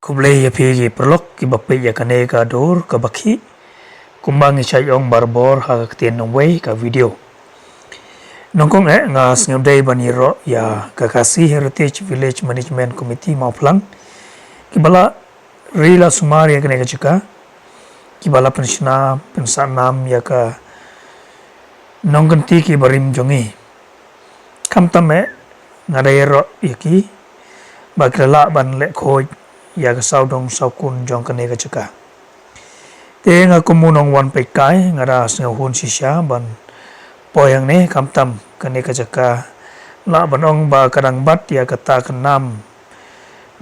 Kublai ya pigi perlok ki bape ya kane ka dor ka bakhi kumbang ichai ong barbor ha ka tien nongwei ka video nongkong nga sngdei baniro ya kakasi heritage village management committee mauplang ki bala rila sumar ya kane ka chika ki bala pensanam ya ka nongganti ki barim jongi kamtame ngadayero ya ki baklala ban le khoi ya ka saudong saukun jong kane ka chika te nga kumunong wan pe kai nga ra snga hun sisya ban poyang ne kamtam kane ka chika la banong ba kadang bat ya kata kanam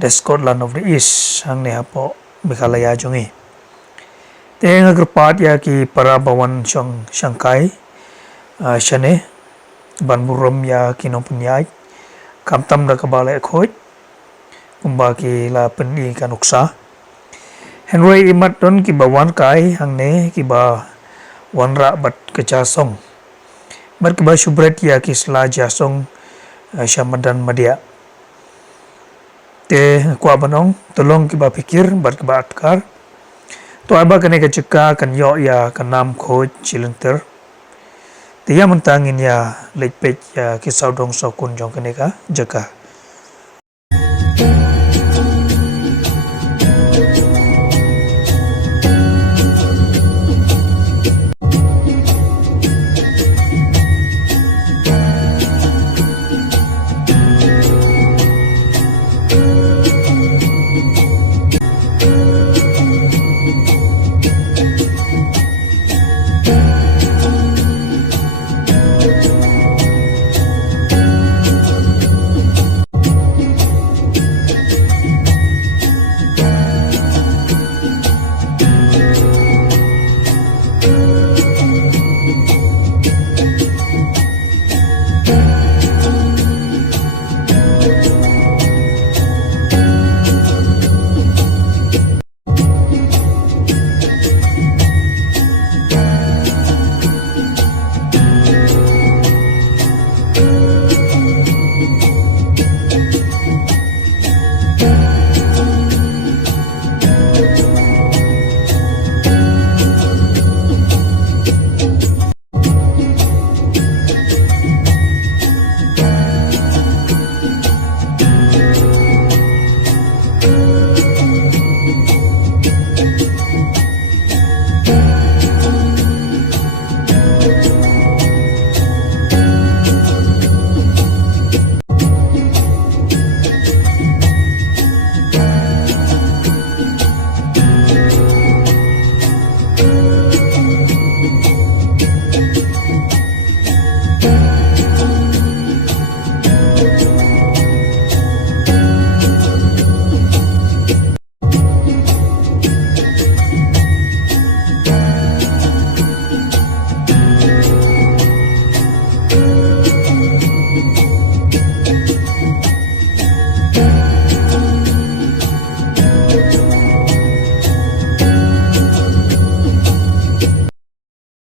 the Scotland of the East hang ne hapo Meghalaya jongi te nga grupat ya ki para bawan chong Shanghai shane ban burom ya kinong punyai kamtam da kabale khoi kumbaki la peni kanuksa Henry imat don ki bawan kai hangne ki ba wanra bat kecha song bat ki ba shubret ya ki sla jasong shamadan madia te kwa banong tolong ki ba pikir bat ki ba atkar to aba kane ka chika kan yo ya kanam khoj chilenter te ya mentangin ya lejpej ya ki saudong saukun jong kane ka jaka